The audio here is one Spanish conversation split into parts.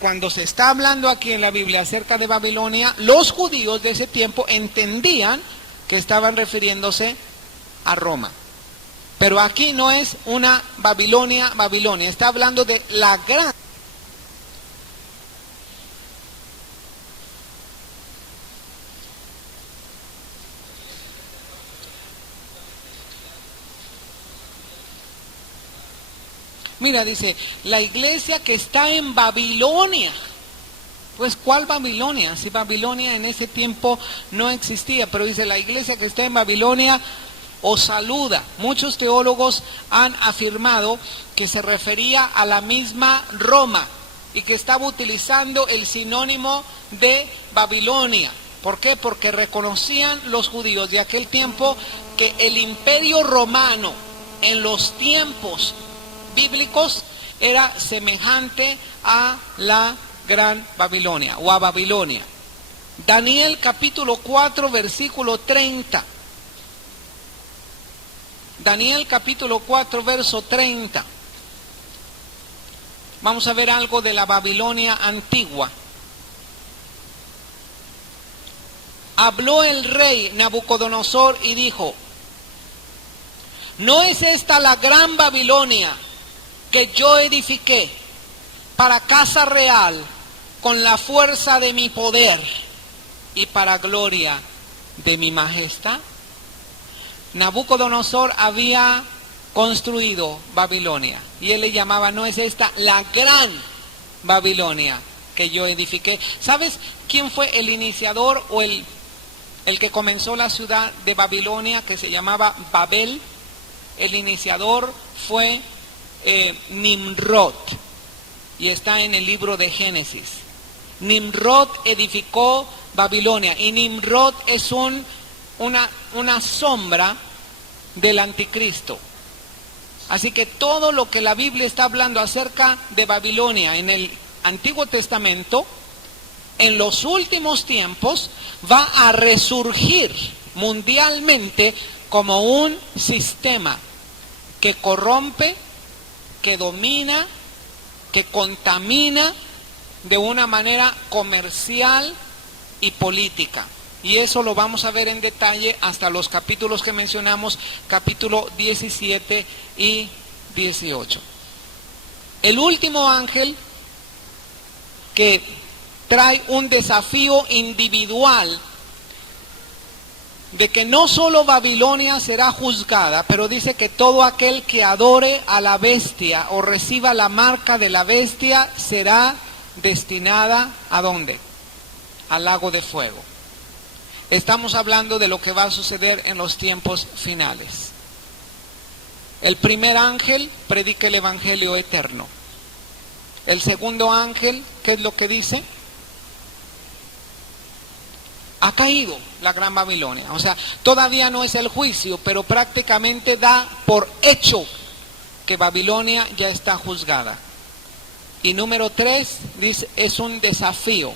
Cuando se está hablando aquí en la Biblia acerca de Babilonia, los judíos de ese tiempo entendían que estaban refiriéndose a Roma. Pero aquí no es una Babilonia, está hablando de la gran. Mira, dice, la iglesia que está en Babilonia. Pues, ¿cuál Babilonia? Si Babilonia en ese tiempo no existía, pero dice, la iglesia que está en Babilonia os saluda. Muchos teólogos han afirmado que se refería a la misma Roma y que estaba utilizando el sinónimo de Babilonia. ¿Por qué? Porque reconocían los judíos de aquel tiempo que el imperio romano en los tiempos bíblicos era semejante a la Gran Babilonia o a Babilonia. Daniel capítulo 4 versículo 30. Daniel capítulo 4 verso 30. Vamos a ver algo de la Babilonia antigua. Habló el rey Nabucodonosor y dijo: ¿no es esta la gran Babilonia que yo edifiqué para casa real con la fuerza de mi poder y para gloria de mi majestad? Nabucodonosor había construido Babilonia y él le llamaba, ¿no es esta la gran Babilonia que yo edifiqué? ¿Sabes quién fue el iniciador o el que comenzó la ciudad de Babilonia, que se llamaba Babel? El iniciador fue Nimrod, y está en el libro de Génesis. Nimrod edificó Babilonia, y Nimrod es una sombra del anticristo. Así que todo lo que la Biblia está hablando acerca de Babilonia en el Antiguo Testamento, en los últimos tiempos va a resurgir mundialmente como un sistema que corrompe, que domina, que contamina de una manera comercial y política. Y eso lo vamos a ver en detalle hasta los capítulos que mencionamos, capítulo 17 y 18. El último ángel que trae un desafío individual de que no solo Babilonia será juzgada, pero dice que todo aquel que adore a la bestia o reciba la marca de la bestia será destinada ¿a dónde? Al lago de fuego. Estamos hablando de lo que va a suceder en los tiempos finales. El primer ángel predica el evangelio eterno. El segundo ángel, ¿qué es lo que dice? Ha caído la gran Babilonia. O sea, todavía no es el juicio, pero prácticamente da por hecho que Babilonia ya está juzgada. Y número 3, dice, es un desafío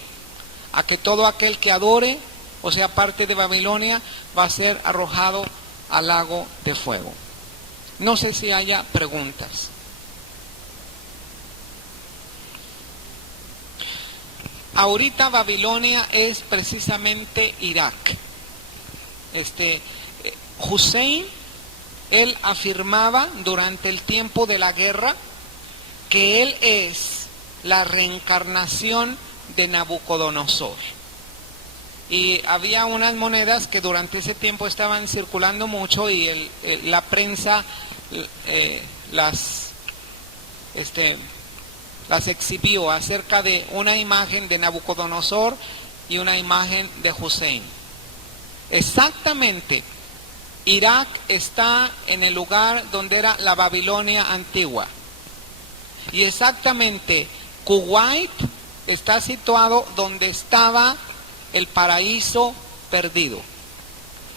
a que todo aquel que adore, o sea, parte de Babilonia, va a ser arrojado al lago de fuego. No sé si haya preguntas. Ahorita Babilonia es precisamente Irak. Hussein, él afirmaba durante el tiempo de la guerra que él es la reencarnación de Nabucodonosor. Y había unas monedas que durante ese tiempo estaban circulando mucho y la prensa las exhibió acerca de una imagen de Nabucodonosor y una imagen de Hussein. Exactamente, Irak está en el lugar donde era la Babilonia antigua. Y exactamente, Kuwait está situado donde estaba el paraíso perdido.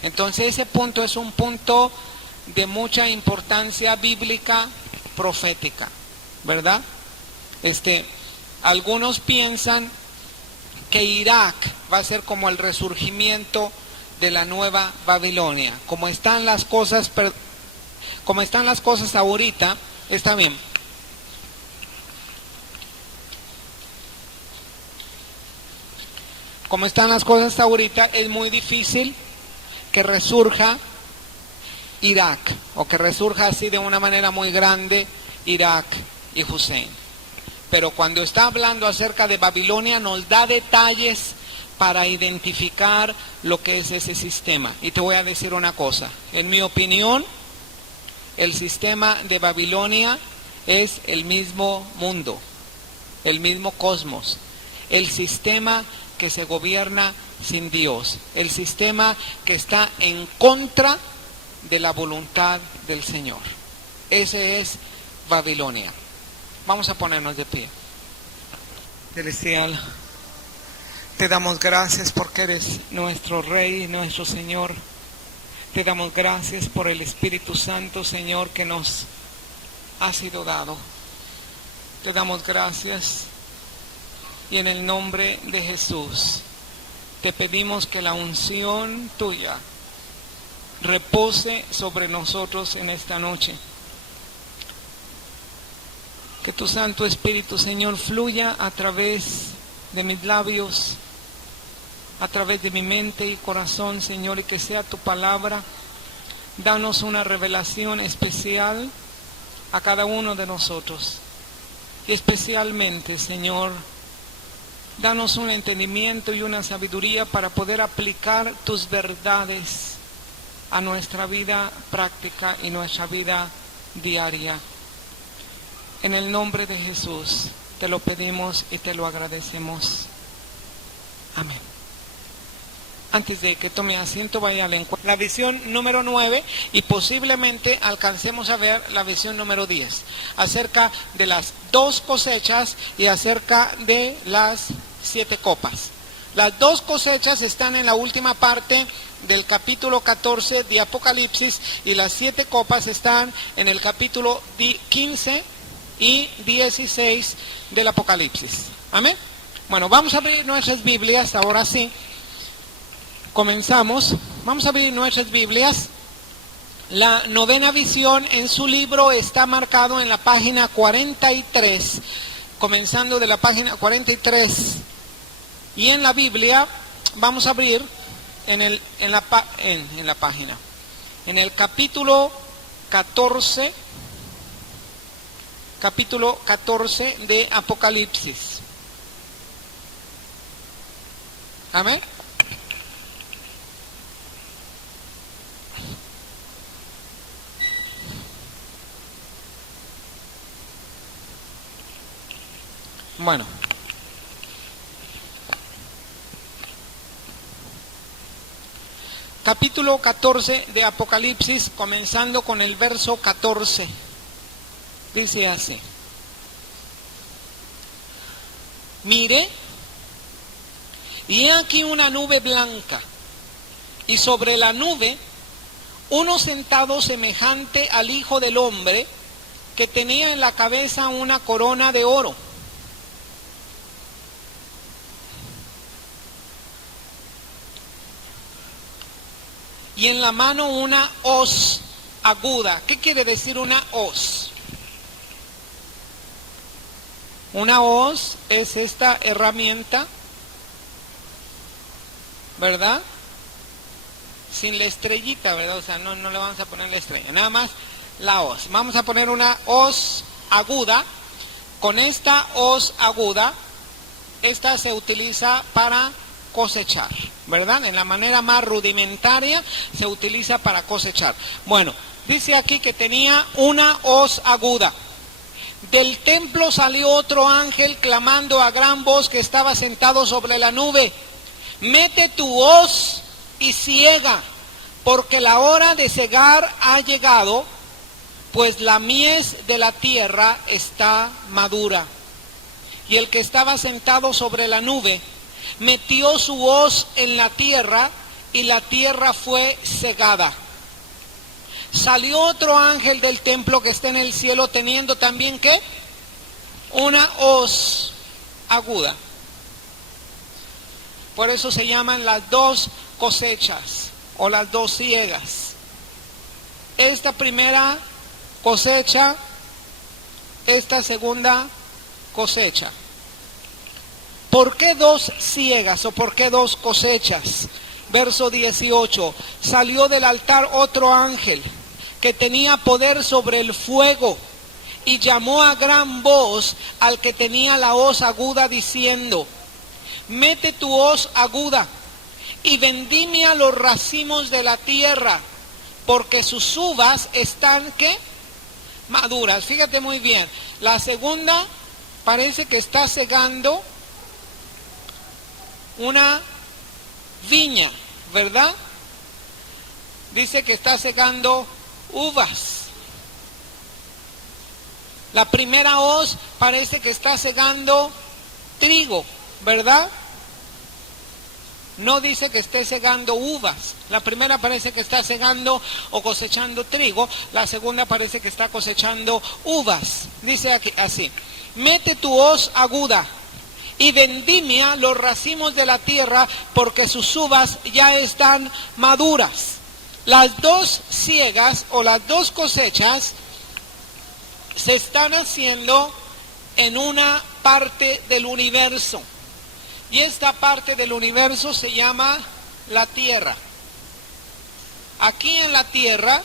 Entonces ese punto es un punto de mucha importancia bíblica, profética, ¿verdad? Algunos piensan que Irak va a ser como el resurgimiento de la nueva Babilonia. Como están las cosas ahorita, está bien. como están las cosas hasta ahorita, es muy difícil que resurja Irak, o que resurja así de una manera muy grande Irak y Hussein. Pero cuando está hablando acerca de Babilonia, nos da detalles para identificar lo que es ese sistema. Y te voy a decir una cosa, en mi opinión, el sistema de Babilonia es el mismo mundo, el mismo cosmos, el sistema que se gobierna sin Dios, el sistema que está en contra de la voluntad del Señor. Ese es Babilonia. Vamos a ponernos de pie. Celestial, te damos gracias porque eres nuestro Rey, nuestro Señor. Te damos gracias por el Espíritu Santo, Señor, que nos ha sido dado. Te damos gracias y en el nombre de Jesús te pedimos que la unción tuya repose sobre nosotros en esta noche. Que tu Santo Espíritu, Señor, fluya a través de mis labios, a través de mi mente y corazón, Señor, y que sea tu palabra. Danos una revelación especial a cada uno de nosotros. Y especialmente, Señor, danos un entendimiento y una sabiduría para poder aplicar tus verdades a nuestra vida práctica y nuestra vida diaria. En el nombre de Jesús te lo pedimos y te lo agradecemos. Amén. Antes de que tome asiento, vaya al encuentro. La visión número 9 y posiblemente alcancemos a ver la visión número 10 acerca de las 2 cosechas y acerca de las 7 copas. Las 2 cosechas están en la última parte del capítulo 14 de Apocalipsis y las 7 copas están en el capítulo 15 y 16 del Apocalipsis. Amén. Bueno, vamos a abrir nuestras Biblias, ahora sí. Comenzamos. Vamos a abrir nuestras Biblias. La novena visión en su libro está marcado en la página 43, comenzando de la página 43. Y en la Biblia vamos a abrir en la página, en el capítulo 14 de Apocalipsis. Amén. Bueno, capítulo 14 de Apocalipsis, comenzando con el verso 14, dice así: Mire, y he aquí una nube blanca, y sobre la nube uno sentado semejante al Hijo del Hombre, que tenía en la cabeza una corona de oro. Y en la mano una hoz aguda. ¿Qué quiere decir una hoz? Una hoz es esta herramienta, ¿verdad? Sin la estrellita, ¿verdad? O sea, no le vamos a poner la estrella, nada más la hoz. Vamos a poner una hoz aguda. Con esta hoz aguda, esta se utiliza para cosechar, ¿verdad? En la manera más rudimentaria se utiliza para cosechar. Bueno, dice aquí que tenía una hoz aguda. Del templo salió otro ángel clamando a gran voz que estaba sentado sobre la nube: mete tu hoz y ciega, porque la hora de cegar ha llegado, pues la mies de la tierra está madura. Y el que estaba sentado sobre la nube metió su hoz en la tierra, y la tierra fue cegada. Salió otro ángel del templo que está en el cielo, teniendo también, ¿qué? Una hoz aguda. Por eso se llaman las 2 cosechas o las 2 ciegas. Esta primera cosecha, esta segunda cosecha. ¿por qué dos siegas o por qué dos cosechas? Verso 18, salió del altar otro ángel que tenía poder sobre el fuego y llamó a gran voz al que tenía la hoz aguda diciendo, mete tu hoz aguda y vendimia los racimos de la tierra, porque sus uvas están, ¿qué? Maduras. Fíjate muy bien, la segunda parece que está segando una viña, ¿verdad? Dice que está segando uvas. La primera hoz parece que está segando trigo, ¿verdad? No dice que esté segando uvas. La primera parece que está segando o cosechando trigo. La segunda parece que está cosechando uvas. Dice aquí así, mete tu hoz aguda y vendimia los racimos de la tierra, porque sus uvas ya están maduras. Las dos siegas o las dos cosechas se están haciendo en una parte del universo. Y esta parte del universo se llama la Tierra. Aquí en la Tierra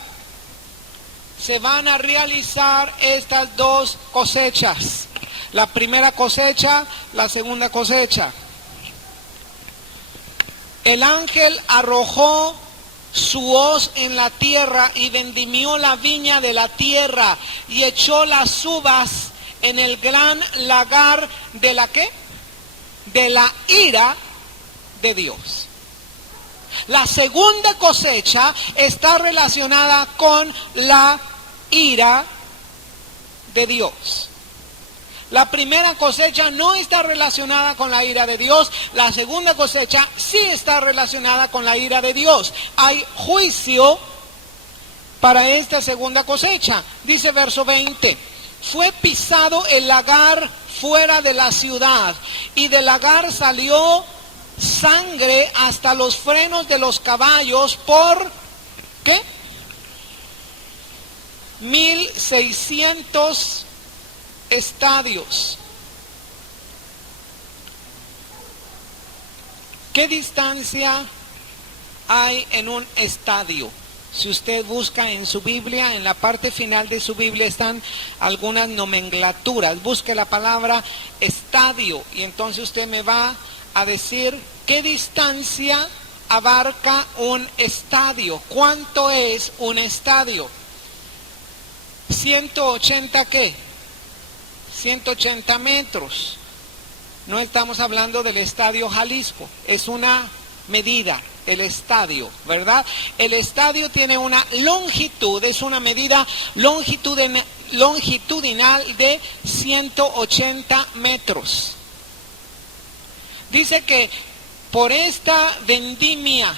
se van a realizar estas dos cosechas. La primera cosecha, la segunda cosecha. El ángel arrojó su hoz en la tierra y vendimió la viña de la tierra y echó las uvas en el gran lagar de la ¿qué? De la ira de Dios. La segunda cosecha está relacionada con la ira de Dios. La primera cosecha no está relacionada con la ira de Dios. La segunda cosecha sí está relacionada con la ira de Dios. Hay juicio para esta segunda cosecha. Dice verso 20. Fue pisado el lagar fuera de la ciudad, y del lagar salió sangre hasta los frenos de los caballos por, ¿qué? 1600 estadios. ¿Qué distancia hay en un estadio? Si usted busca en su Biblia, en la parte final de su Biblia están algunas nomenclaturas. Busque la palabra estadio y entonces usted me va a decir qué distancia abarca un estadio. ¿Cuánto es un estadio? 180 ¿qué? 180 metros. No estamos hablando del Estadio Jalisco, es una medida, el estadio, ¿verdad? El estadio tiene una longitud, es una medida longitudinal de 180 metros. Dice que por esta vendimia,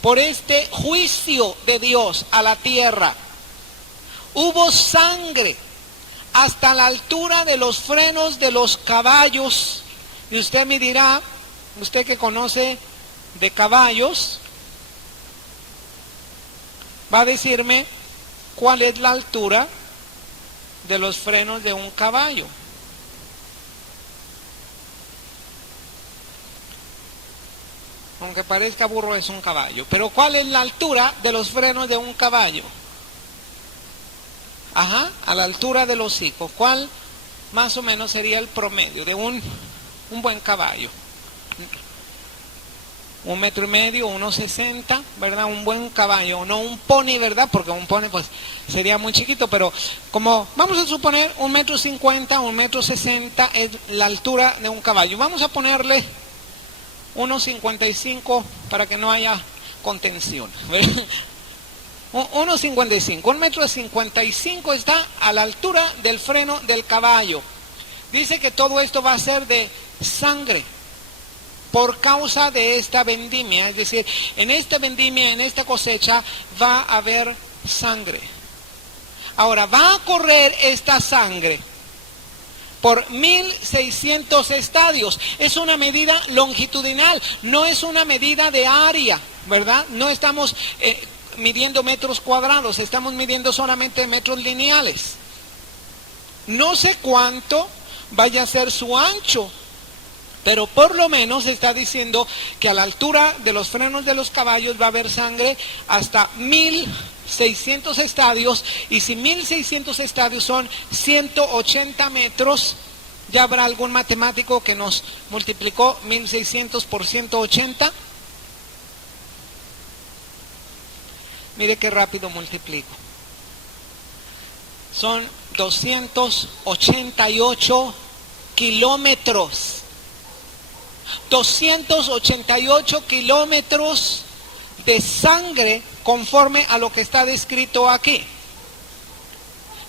por este juicio de Dios a la tierra, hubo sangre hasta la altura de los frenos de los caballos. Y usted me dirá, usted que conoce de caballos, va a decirme cuál es la altura de los frenos de un caballo. Aunque parezca burro, es un caballo. Pero ¿cuál es la altura de los frenos de un caballo? Ajá, a la altura del hocico. ¿Cuál más o menos sería el promedio de un buen caballo? 1,5 metros, 1,60, ¿verdad? Un buen caballo, no un pony, ¿verdad? Porque un pony pues sería muy chiquito, pero como vamos a suponer 1,50 m, 1,60 m es la altura de un caballo. Vamos a ponerle 1,55 para que no haya contención, ¿verdad? 1,55, 1,55 m está a la altura del freno del caballo. Dice que todo esto va a ser de sangre por causa de esta vendimia, es decir, en esta vendimia, en esta cosecha va a haber sangre. Ahora, va a correr esta sangre por 1600 estadios. Es una medida longitudinal, no es una medida de área, ¿verdad? No estamos midiendo metros cuadrados, estamos midiendo solamente metros lineales. No sé cuánto vaya a ser su ancho Pero por lo menos está diciendo que a la altura de los frenos de los caballos va a haber sangre hasta 1600 estadios. Y si 1600 estadios son 180 metros, ya habrá algún matemático que nos multiplicó 1600 por 180. Mire qué rápido multiplico. Son 288 kilómetros. 288 kilómetros de sangre conforme a lo que está descrito aquí.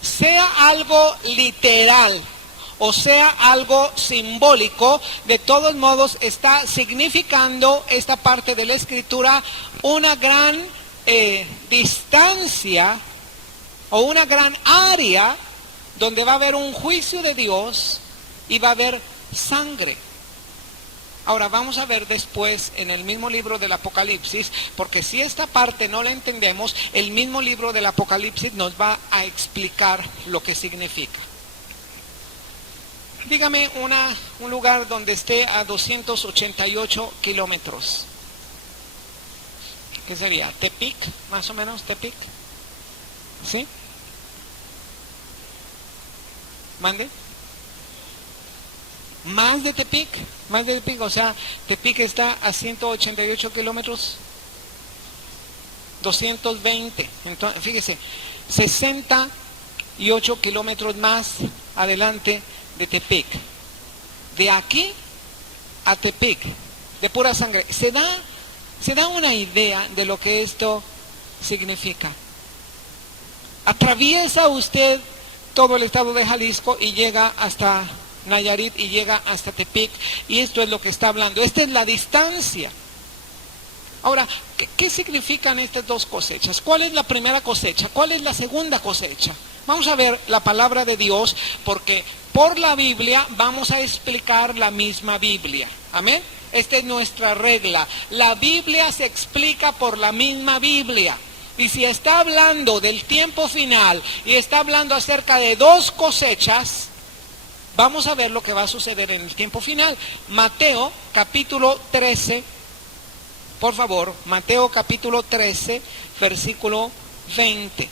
Sea algo literal o sea algo simbólico, de todos modos está significando esta parte de la escritura una gran distancia o una gran área donde va a haber un juicio de Dios y va a haber sangre. Ahora vamos a ver después en el mismo libro del Apocalipsis, porque si esta parte no la entendemos, el mismo libro del Apocalipsis nos va a explicar lo que significa. Dígame un lugar donde esté a 288 kilómetros. ¿Qué sería? ¿Tepic? Más o menos, Tepic. ¿Sí? ¿Mande? Más de Tepic, o sea, Tepic está a 188 kilómetros, 220, entonces, fíjese, 68 kilómetros más adelante de Tepic. De aquí a Tepic, de pura sangre, se da una idea de lo que esto significa. Atraviesa usted todo el estado de Jalisco y llega hasta Nayarit y llega hasta Tepic, y esto es lo que está hablando. Esta es la distancia. Ahora, ¿qué significan estas dos cosechas? ¿Cuál es la primera cosecha? ¿Cuál es la segunda cosecha? Vamos a ver la palabra de Dios, porque por la Biblia vamos a explicar la misma Biblia. Amén. Esta es nuestra regla. La Biblia se explica por la misma Biblia. Y si está hablando del tiempo final y está hablando acerca de dos cosechas, vamos a ver lo que va a suceder en el tiempo final. Mateo capítulo 13, por favor, Mateo capítulo 13, versículo 20.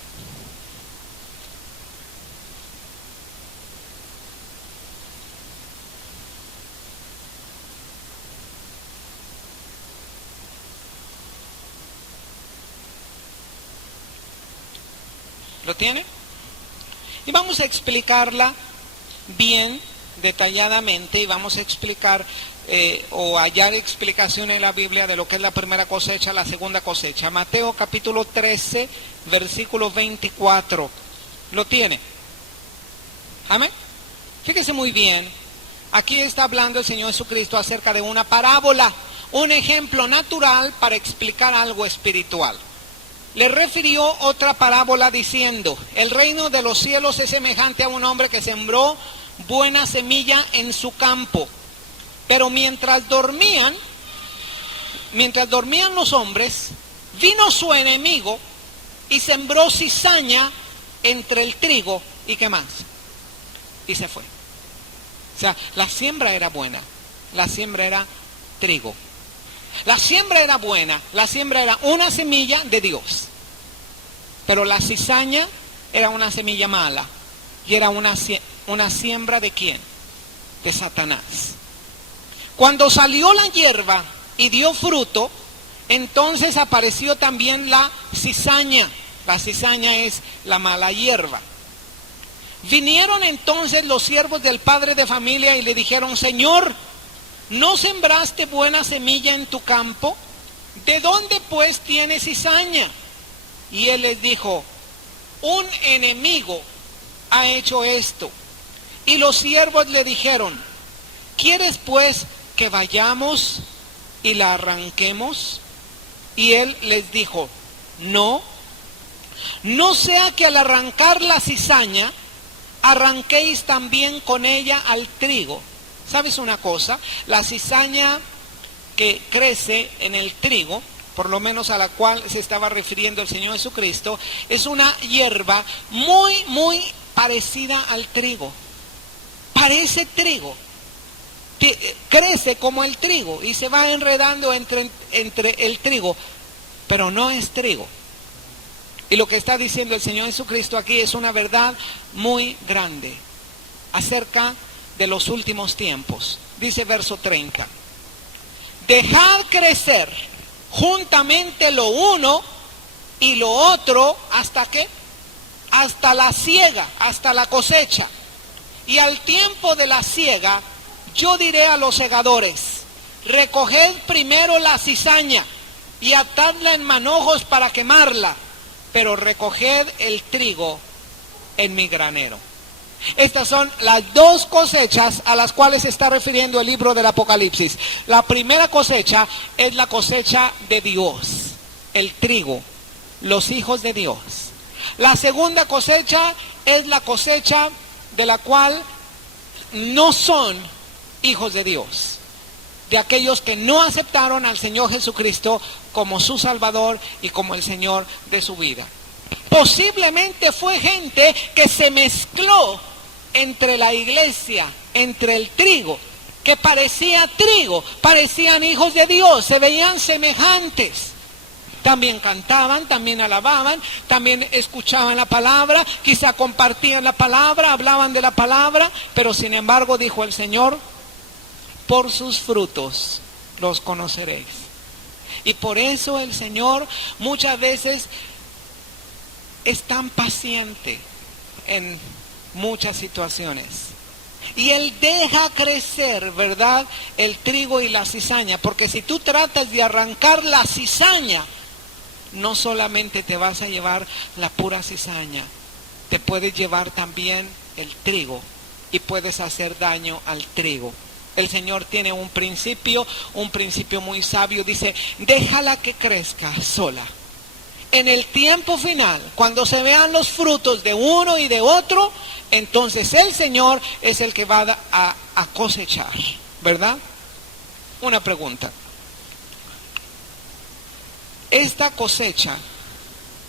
¿Lo tiene? Y vamos a explicarla bien detalladamente, y vamos a explicar o hallar explicación en la Biblia de lo que es la primera cosecha, la segunda cosecha. Mateo capítulo 13, versículo 24. ¿Lo tiene? Amén. Fíjese muy bien. Aquí está hablando el Señor Jesucristo acerca de una parábola, un ejemplo natural para explicar algo espiritual. Le refirió otra parábola diciendo: el reino de los cielos es semejante a un hombre que sembró buena semilla en su campo. Pero mientras dormían los hombres, vino su enemigo y sembró cizaña entre el trigo. ¿Y qué más? Y se fue. O sea, la siembra era buena, la siembra era trigo. La siembra era buena, la siembra era una semilla de Dios. Pero la cizaña era una semilla mala. Y era una siembra ¿de quién? De Satanás. Cuando salió la hierba y dio fruto, entonces apareció también la cizaña. La cizaña es la mala hierba. Vinieron entonces los siervos del padre de familia y le dijeron: Señor, ¿no sembraste buena semilla en tu campo? ¿De dónde pues tienes cizaña? Y él les dijo: un enemigo ha hecho esto. Y los siervos le dijeron: ¿quieres pues que vayamos y la arranquemos? Y él les dijo: no sea que al arrancar la cizaña arranquéis también con ella al trigo. ¿Sabes una cosa? La cizaña que crece en el trigo, por lo menos a la cual se estaba refiriendo el Señor Jesucristo, es una hierba muy parecida al trigo. Parece trigo. crece como el trigo y se va enredando entre el trigo, pero no es trigo. Y lo que está diciendo el Señor Jesucristo aquí es una verdad muy grande acerca de los últimos tiempos. Dice verso 30: dejad crecer juntamente lo uno y lo otro, ¿hasta qué? Hasta la siega, hasta la cosecha. Y al tiempo de la siega, yo diré a los segadores: recoged primero la cizaña y atadla en manojos para quemarla, pero recoged el trigo en mi granero. Estas son las dos cosechas a las cuales se está refiriendo el libro del Apocalipsis. La primera cosecha es la cosecha de Dios, el trigo, los hijos de Dios. La segunda cosecha es la cosecha de la cual no son hijos de Dios, de aquellos que no aceptaron al Señor Jesucristo como su Salvador y como el Señor de su vida. Posiblemente fue gente que se mezcló entre la iglesia, entre el trigo, que parecía trigo, parecían hijos de Dios, se veían semejantes. También cantaban, también alababan, también escuchaban la palabra, quizá compartían la palabra, hablaban de la palabra, pero sin embargo dijo el Señor: por sus frutos los conoceréis. Y por eso el Señor muchas veces es tan paciente en muchas situaciones. Y Él deja crecer, ¿verdad?, el trigo y la cizaña, porque si tú tratas de arrancar la cizaña, no solamente te vas a llevar la pura cizaña, te puedes llevar también el trigo y puedes hacer daño al trigo. El Señor tiene un principio muy sabio. Dice: déjala que crezca sola. En el tiempo final, cuando se vean los frutos de uno y de otro, entonces el Señor es el que va a cosechar, ¿verdad? Una pregunta: esta cosecha,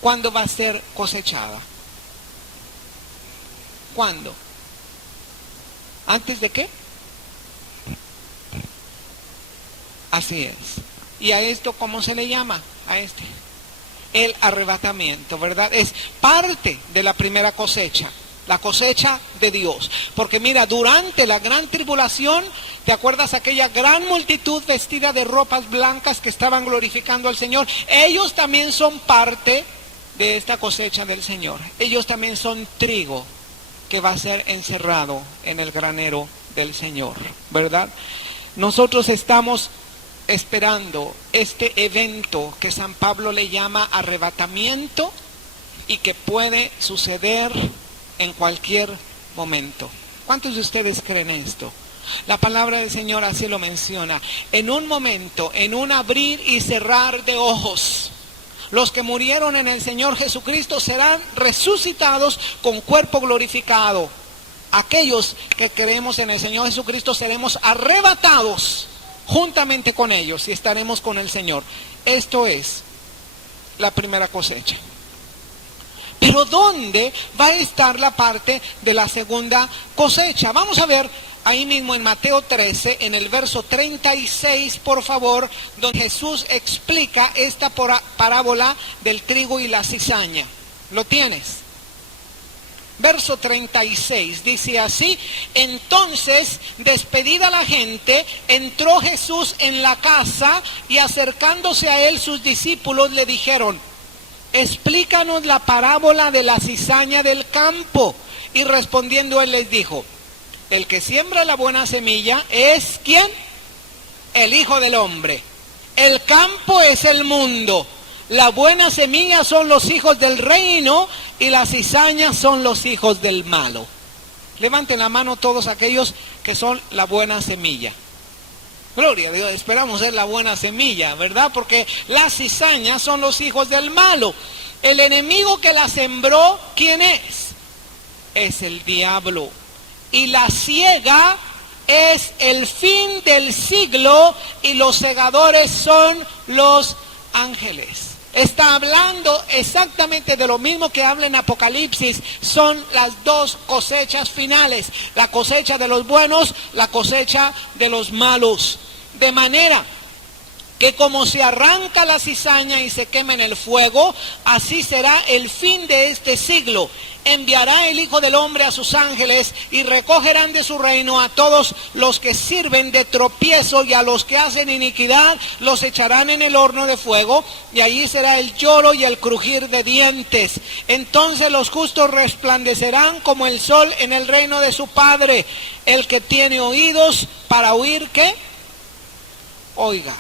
¿cuándo va a ser cosechada? ¿Cuándo? ¿Antes de qué? Así es. ¿Y a esto cómo se le llama? A este, el arrebatamiento, ¿verdad? Es parte de la primera cosecha, la cosecha de Dios. Porque mira, durante la gran tribulación, ¿te acuerdas aquella gran multitud vestida de ropas blancas que estaban glorificando al Señor? Ellos también son parte de esta cosecha del Señor. Ellos también son trigo que va a ser encerrado en el granero del Señor, ¿verdad? Nosotros estamos esperando este evento que San Pablo le llama arrebatamiento y que puede suceder en cualquier momento. ¿Cuántos de ustedes creen esto? La palabra del Señor así lo menciona. En un momento, en un abrir y cerrar de ojos, los que murieron en el Señor Jesucristo serán resucitados con cuerpo glorificado. Aquellos que creemos en el Señor Jesucristo seremos arrebatados juntamente con ellos y estaremos con el Señor. Esto es la primera cosecha. Pero ¿dónde va a estar la parte de la segunda cosecha? Vamos a ver ahí mismo en Mateo 13, en el verso 36, por favor, donde Jesús explica esta parábola del trigo y la cizaña. ¿Lo tienes? Verso 36, dice así: entonces, despedida la gente, entró Jesús en la casa y acercándose a él sus discípulos le dijeron: explícanos la parábola de la cizaña del campo. Y respondiendo él les dijo: el que siembra la buena semilla es ¿quién? El Hijo del Hombre. El campo es el mundo. La buena semilla son los hijos del reino y las cizañas son los hijos del malo. Levanten la mano todos aquellos que son la buena semilla. Gloria a Dios, esperamos ser la buena semilla, ¿verdad? Porque las cizañas son los hijos del malo. El enemigo que la sembró, ¿quién es? Es el diablo. Y la siega es el fin del siglo y los segadores son los ángeles. está hablando exactamente de lo mismo que habla en Apocalipsis. Son las dos cosechas finales, la cosecha de los buenos, la cosecha de los malos. De manera que como se arranca la cizaña y se quema en el fuego, así será el fin de este siglo. Enviará el Hijo del Hombre a sus ángeles y recogerán de su reino a todos los que sirven de tropiezo, y a los que hacen iniquidad los echarán en el horno de fuego, y allí será el lloro y el crujir de dientes. Entonces los justos resplandecerán como el sol en el reino de su Padre. El que tiene oídos para oír, ¿qué? Oiga.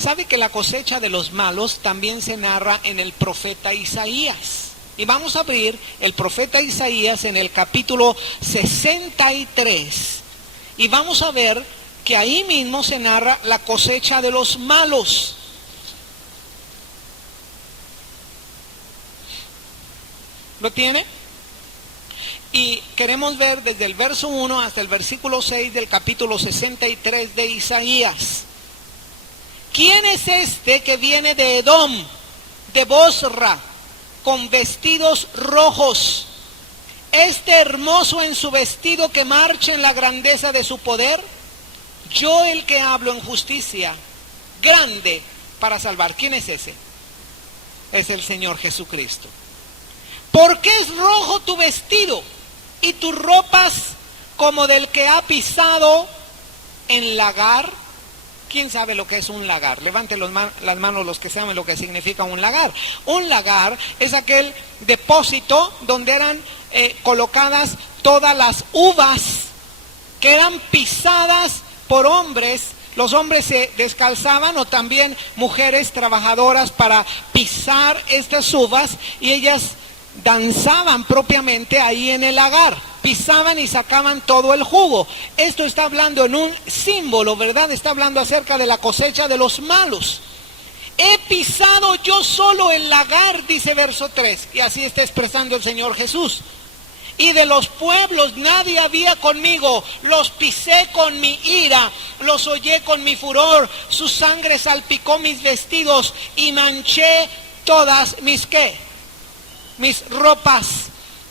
¿Sabe que la cosecha de los malos también se narra en el profeta Isaías? Y vamos a abrir el profeta Isaías en el capítulo 63. Y vamos a ver que ahí mismo se narra la cosecha de los malos. ¿Lo tiene? Y queremos ver desde el verso 1 hasta el versículo 6 del capítulo 63 de Isaías. ¿Quién es este que viene de Edom, de Bosra, con vestidos rojos? Este hermoso en su vestido, que marcha en la grandeza de su poder. Yo, el que hablo en justicia, grande para salvar. ¿Quién es ese? Es el Señor Jesucristo. ¿Por qué es rojo tu vestido y tus ropas como del que ha pisado en lagar? ¿Quién sabe lo que es un lagar? Levanten las manos los que saben lo que significa un lagar. Un lagar es aquel depósito donde eran colocadas todas las uvas que eran pisadas por hombres. Los hombres se descalzaban, o también mujeres trabajadoras, para pisar estas uvas, y ellas danzaban propiamente ahí en el lagar, pisaban y sacaban todo el jugo. Esto está hablando en un símbolo, ¿verdad? Está hablando acerca de la cosecha de los malos. He pisado yo solo el lagar, dice verso 3, y así está expresando el Señor Jesús. Y de los pueblos nadie había conmigo, los pisé con mi ira, los hollé con mi furor, su sangre salpicó mis vestidos y manché todas mis ¿qué? Mis ropas,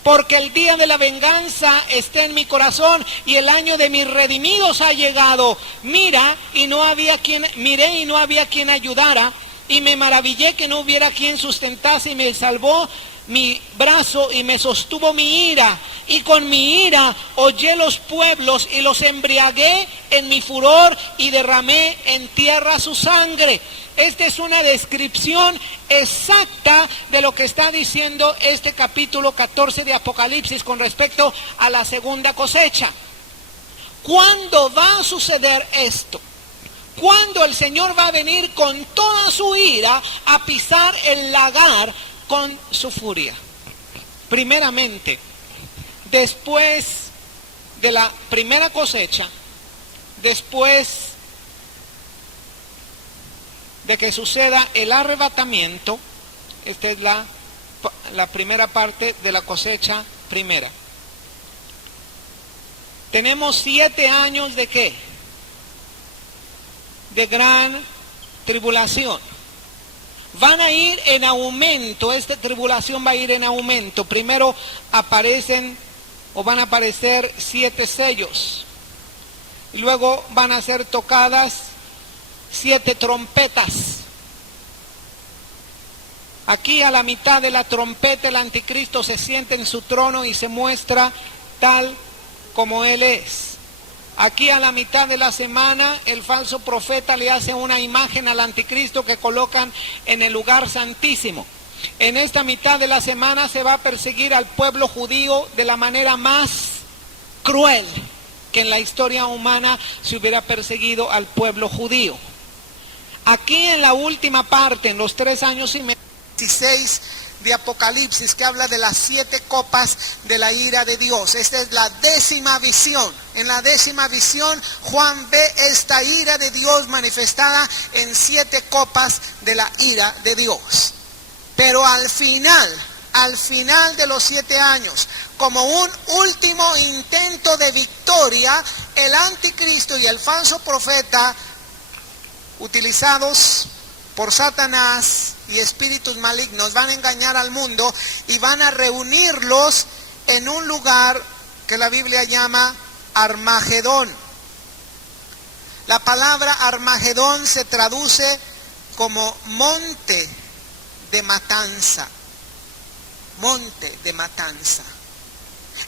porque el día de la venganza está en mi corazón y el año de mis redimidos ha llegado. Miré y no había quien ayudara, y me maravillé que no hubiera quien sustentase, y me salvó mi brazo y me sostuvo mi ira, y con mi ira hollé los pueblos y los embriagué en mi furor y derramé en tierra su sangre. Esta es una descripción exacta de lo que está diciendo este capítulo 14 de Apocalipsis con respecto a la segunda cosecha. ¿Cuándo va a suceder esto? ¿Cuándo el Señor va a venir con toda su ira a pisar el lagar con su furia? Primeramente, después de la primera cosecha, después de que suceda el arrebatamiento. Esta es la primera parte de la cosecha primera. Tenemos 7 años de ¿qué? De gran tribulación. Van a ir en aumento, esta tribulación va a ir en aumento. Primero van a aparecer 7 sellos. Y luego van a ser tocadas 7 trompetas. Aquí a la mitad de la trompeta el anticristo se sienta en su trono y se muestra tal como él es. Aquí a la mitad de la semana el falso profeta le hace una imagen al anticristo que colocan en el lugar santísimo. En esta mitad de la semana se va a perseguir al pueblo judío de la manera más cruel que en la historia humana se hubiera perseguido al pueblo judío. Aquí en la última parte, en los 3 años y medio, 16 de Apocalipsis, que habla de las 7 copas de la ira de Dios. Esta es la 10ª visión. En la 10ª visión, Juan ve esta ira de Dios manifestada en 7 copas de la ira de Dios. Pero al final de los 7 años, como un último intento de victoria, el anticristo y el falso profeta utilizados por Satanás y espíritus malignos, van a engañar al mundo y van a reunirlos en un lugar que la Biblia llama Armagedón. La palabra Armagedón se traduce como monte de matanza. Monte de matanza.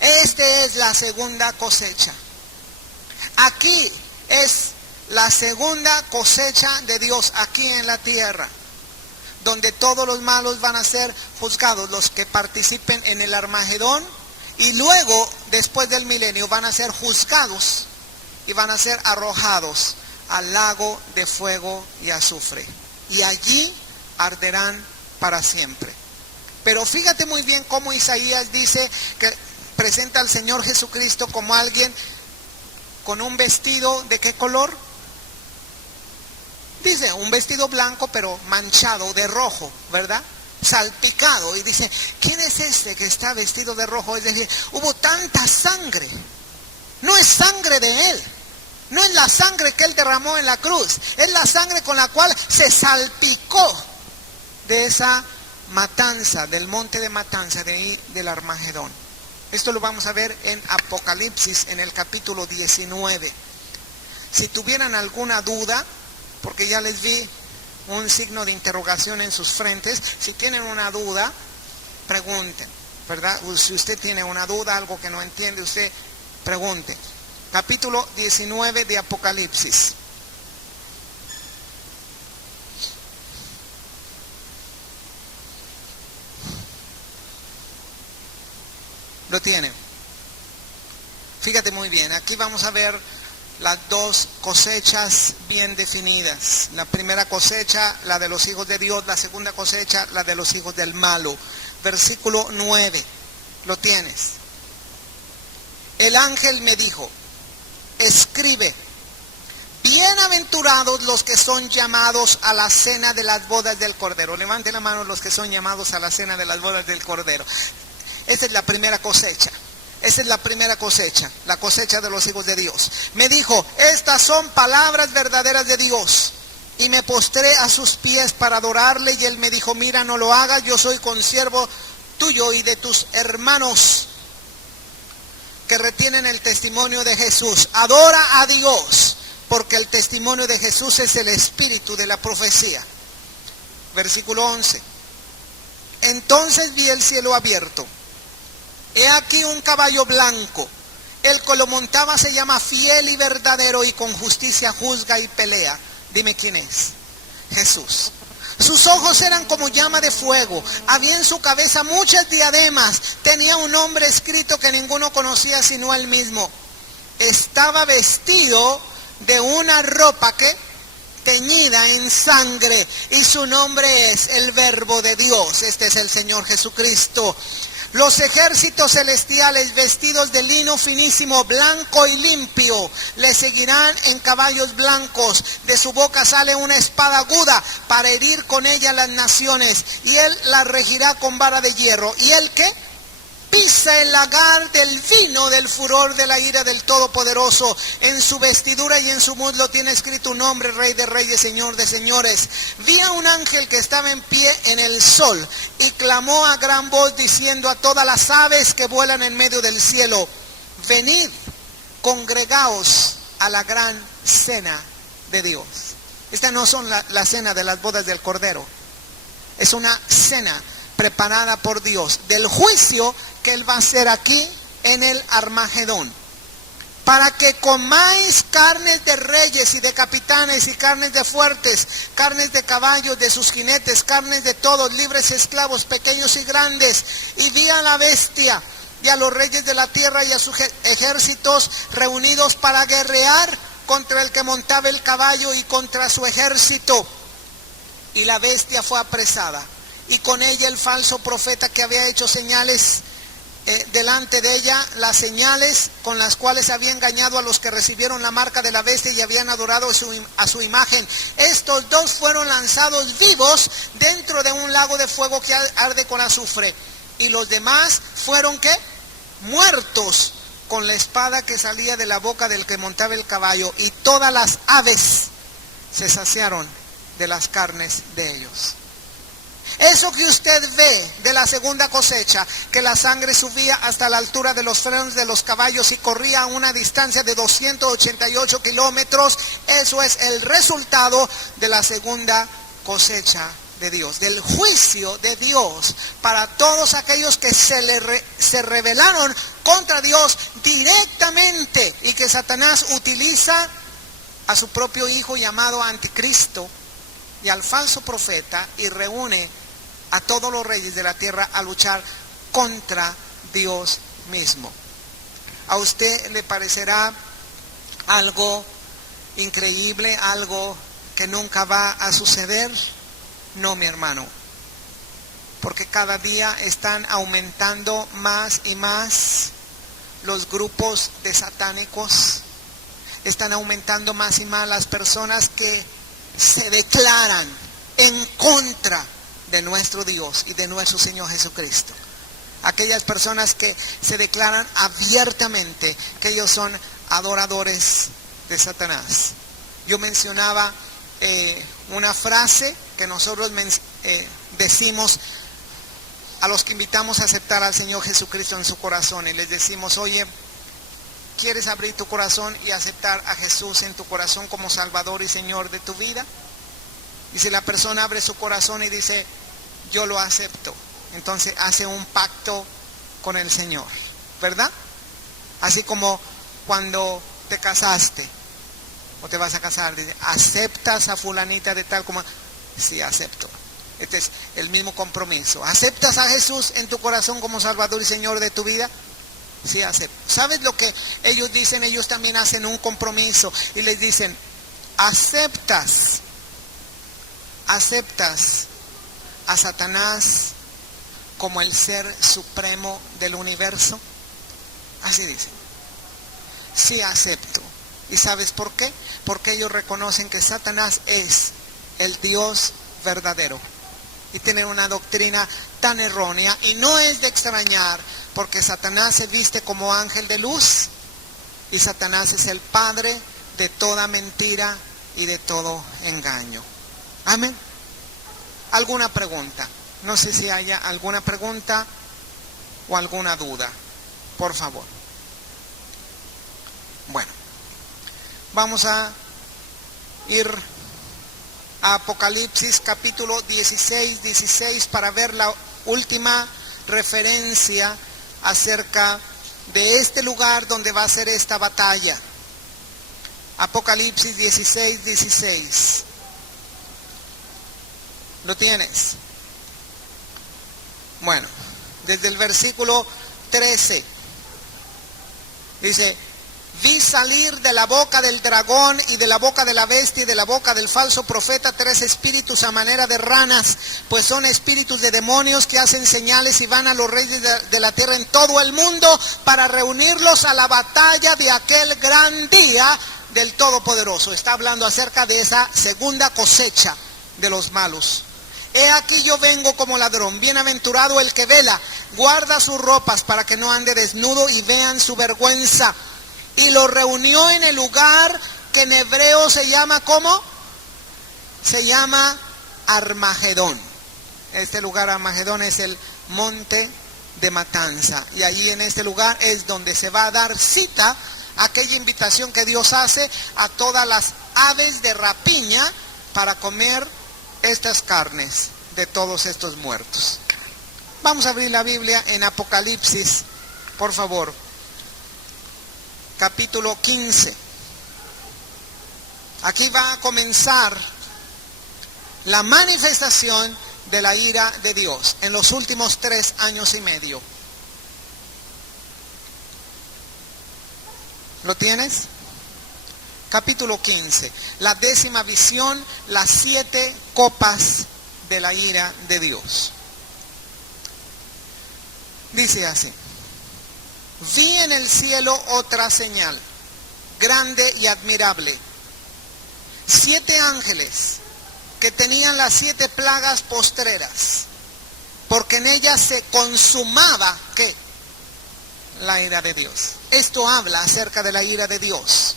Esta es la segunda cosecha. Aquí es la segunda cosecha de Dios aquí en la tierra, donde todos los malos van a ser juzgados, los que participen en el Armagedón, y luego, después del milenio, van a ser juzgados y van a ser arrojados al lago de fuego y azufre. Y allí arderán para siempre. Pero fíjate muy bien cómo Isaías dice que presenta al Señor Jesucristo como alguien con un vestido, ¿de qué color? Dice, un vestido blanco pero manchado de rojo, ¿verdad? Salpicado. Y dice, ¿quién es este que está vestido de rojo? Es decir, hubo tanta sangre. No es sangre de él. No es la sangre que él derramó en la cruz. Es la sangre con la cual se salpicó de esa matanza, del monte de matanza, de ahí del Armagedón. Esto lo vamos a ver en Apocalipsis, en el capítulo 19. Si tuvieran alguna duda, porque ya les vi un signo de interrogación en sus frentes, si tienen una duda, pregunten, ¿verdad? Si usted tiene una duda, algo que no entiende, usted pregunte. Capítulo 19 de Apocalipsis. Lo tienen. Fíjate muy bien, aquí vamos a ver las dos cosechas bien definidas. La primera cosecha, la de los hijos de Dios; la segunda cosecha, la de los hijos del malo. Versículo 9, lo tienes. El ángel me dijo, escribe, bienaventurados los que son llamados a la cena de las bodas del Cordero. Levanten la mano los que son llamados a la cena de las bodas del Cordero. Esa es la primera cosecha. Esa es la primera cosecha, la cosecha de los hijos de Dios. Me dijo, estas son palabras verdaderas de Dios. Y me postré a sus pies para adorarle, y él me dijo, mira, no lo hagas, yo soy consiervo tuyo y de tus hermanos que retienen el testimonio de Jesús. Adora a Dios, porque el testimonio de Jesús es el espíritu de la profecía. Versículo 11. Entonces vi el cielo abierto. He aquí un caballo blanco. El que lo montaba se llama Fiel y Verdadero, y con justicia juzga y pelea. Dime quién es. Jesús. Sus ojos eran como llama de fuego. Había en su cabeza muchas diademas. Tenía un nombre escrito que ninguno conocía sino él mismo. Estaba vestido de una ropa que teñida en sangre, y su nombre es el Verbo de Dios. Este es el Señor Jesucristo. Los ejércitos celestiales, vestidos de lino finísimo, blanco y limpio, le seguirán en caballos blancos. De su boca sale una espada aguda para herir con ella las naciones, y él la regirá con vara de hierro. ¿Y él qué? Pisa el lagar del vino del furor de la ira del Todopoderoso. En su vestidura y en su muslo tiene escrito un nombre: Rey de Reyes, Señor de Señores. Vi a un ángel que estaba en pie en el sol y clamó a gran voz diciendo a todas las aves que vuelan en medio del cielo: venid, congregaos a la gran cena de Dios. Esta no son la cena de las bodas del Cordero. Es una cena preparada por Dios del juicio que él va a hacer aquí en el Armagedón, para que comáis carnes de reyes y de capitanes y carnes de fuertes, carnes de caballos, de sus jinetes, carnes de todos, libres y esclavos, pequeños y grandes. Y vi a la bestia y a los reyes de la tierra y a sus ejércitos reunidos para guerrear contra el que montaba el caballo y contra su ejército. Y la bestia fue apresada, y con ella el falso profeta que había hecho señales delante de ella, las señales con las cuales había engañado a los que recibieron la marca de la bestia y habían adorado a su imagen. Estos dos fueron lanzados vivos dentro de un lago de fuego que arde con azufre. Y los demás fueron ¿qué? Muertos con la espada que salía de la boca del que montaba el caballo. Y todas las aves se saciaron de las carnes de ellos. Eso que usted ve de la segunda cosecha, que la sangre subía hasta la altura de los frenos de los caballos y corría a una distancia de 288 kilómetros, eso es el resultado de la segunda cosecha de Dios, del juicio de Dios para todos aquellos que se rebelaron contra Dios directamente y que Satanás utiliza a su propio hijo llamado Anticristo y al falso profeta y reúne a todos los reyes de la tierra a luchar contra Dios mismo. ¿A usted le parecerá algo increíble, algo que nunca va a suceder? No, mi hermano, porque cada día están aumentando más y más los grupos de satánicos, están aumentando más y más las personas que se declaran en contra de nuestro Dios y de nuestro Señor Jesucristo. Aquellas personas que se declaran abiertamente que ellos son adoradores de Satanás. Yo mencionaba una frase que nosotros decimos a los que invitamos a aceptar al Señor Jesucristo en su corazón y les decimos: oye, ¿quieres abrir tu corazón y aceptar a Jesús en tu corazón como Salvador y Señor de tu vida? Y si la persona abre su corazón y dice: yo lo acepto, entonces hace un pacto con el Señor, ¿verdad? Así como cuando te casaste o te vas a casar, dice: ¿aceptas a fulanita de tal como? Sí, acepto. Este es el mismo compromiso. ¿Aceptas a Jesús en tu corazón como Salvador y Señor de tu vida? Sí, acepto. ¿Sabes lo que ellos dicen? Ellos también hacen un compromiso y les dicen: ¿aceptas a Satanás como el ser supremo del universo? Así dicen. Sí, acepto. ¿Y sabes por qué? Porque ellos reconocen que Satanás es el Dios verdadero y tienen una doctrina tan errónea, y no es de extrañar, porque Satanás se viste como ángel de luz y Satanás es el padre de toda mentira y de todo engaño. Amén. ¿Alguna pregunta? No sé si haya alguna pregunta o alguna duda, por favor. Bueno, vamos a ir a Apocalipsis capítulo 16 para ver la última referencia acerca de este lugar donde va a ser esta batalla. Apocalipsis 16. ¿Lo tienes? Bueno, desde el versículo 13 dice: vi salir de la boca del dragón y de la boca de la bestia y de la boca del falso profeta 3 espíritus a manera de ranas, pues son espíritus de demonios que hacen señales y van a los reyes de la tierra en todo el mundo para reunirlos a la batalla de aquel gran día del Todopoderoso. Está hablando acerca de esa segunda cosecha de los malos. He aquí yo vengo como ladrón, bienaventurado el que vela, guarda sus ropas para que no ande desnudo y vean su vergüenza. Y lo reunió en el lugar que en hebreo se llama, ¿cómo? Se llama Armagedón. Este lugar Armagedón es el monte de matanza. Y allí en este lugar es donde se va a dar cita a aquella invitación que Dios hace a todas las aves de rapiña para comer estas carnes de todos estos muertos. Vamos a abrir la Biblia en Apocalipsis, por favor. Capítulo 15. Aquí va a comenzar la manifestación de la ira de Dios en los últimos 3 años y medio. ¿Lo tienes? Capítulo 15. La 10ª visión, las 7 copas de la ira de Dios. Dice así: vi en el cielo otra señal, grande y admirable. 7 ángeles que tenían las 7 plagas postreras, porque en ellas se consumaba, ¿qué? La ira de Dios. Esto habla acerca de la ira de Dios.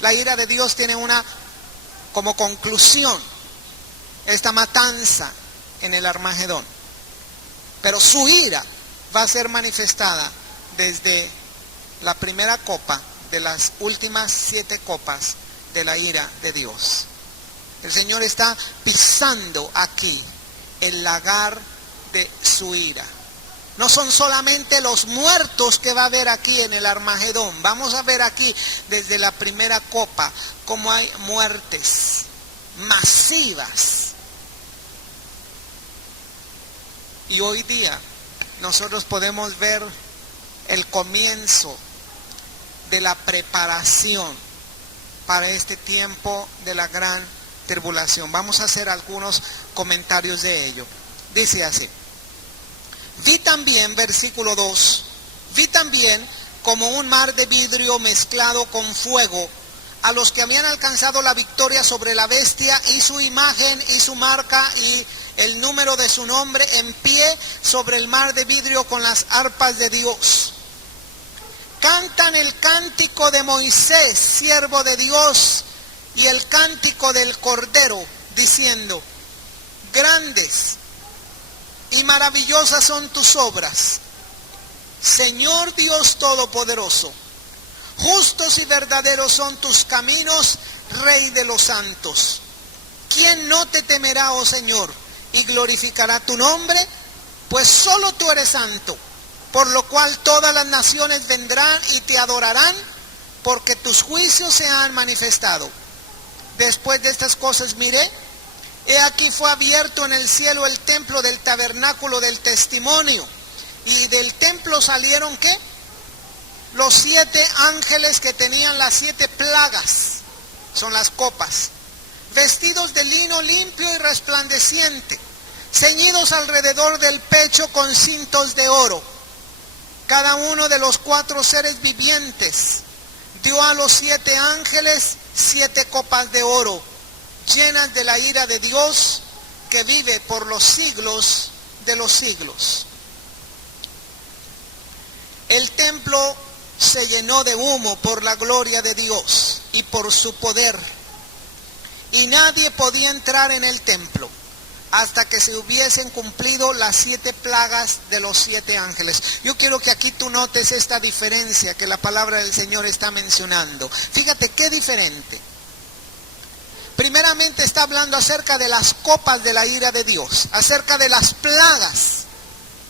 La ira de Dios tiene una como conclusión esta matanza en el Armagedón. Pero su ira va a ser manifestada desde la primera copa de las últimas 7 copas de la ira de Dios. El Señor está pisando aquí el lagar de su ira. No son solamente los muertos que va a haber aquí en el Armagedón. Vamos a ver aquí desde la primera copa cómo hay muertes masivas. Y hoy día nosotros podemos ver el comienzo de la preparación para este tiempo de la gran tribulación. Vamos a hacer algunos comentarios de ello. Dice así: vi también, versículo 2, vi también como un mar de vidrio mezclado con fuego a los que habían alcanzado la victoria sobre la bestia y su imagen y su marca y el número de su nombre, en pie sobre el mar de vidrio con las arpas de Dios. Cantan el cántico de Moisés, siervo de Dios, y el cántico del Cordero, diciendo: grandes y maravillosas son tus obras, Señor Dios Todopoderoso. Justos y verdaderos son tus caminos, Rey de los santos. ¿Quién no te temerá, oh Señor, y glorificará tu nombre? Pues solo tú eres santo, por lo cual todas las naciones vendrán y te adorarán, porque tus juicios se han manifestado. Después de estas cosas miré, he aquí fue abierto en el cielo el templo del tabernáculo del testimonio, y del templo salieron, ¿qué? Los 7 ángeles que tenían las 7 plagas, son las copas, vestidos de lino limpio y resplandeciente, ceñidos alrededor del pecho con cintos de oro. Cada uno de los 4 seres vivientes dio a los 7 ángeles 7 copas de oro, llenas de la ira de Dios, que vive por los siglos de los siglos. El templo se llenó de humo por la gloria de Dios y por su poder, y nadie podía entrar en el templo hasta que se hubiesen cumplido las 7 plagas de los 7 ángeles. Yo quiero que aquí tú notes esta diferencia que la palabra del Señor está mencionando. Fíjate qué diferente. Primeramente está hablando acerca de las copas de la ira de Dios, acerca de las plagas,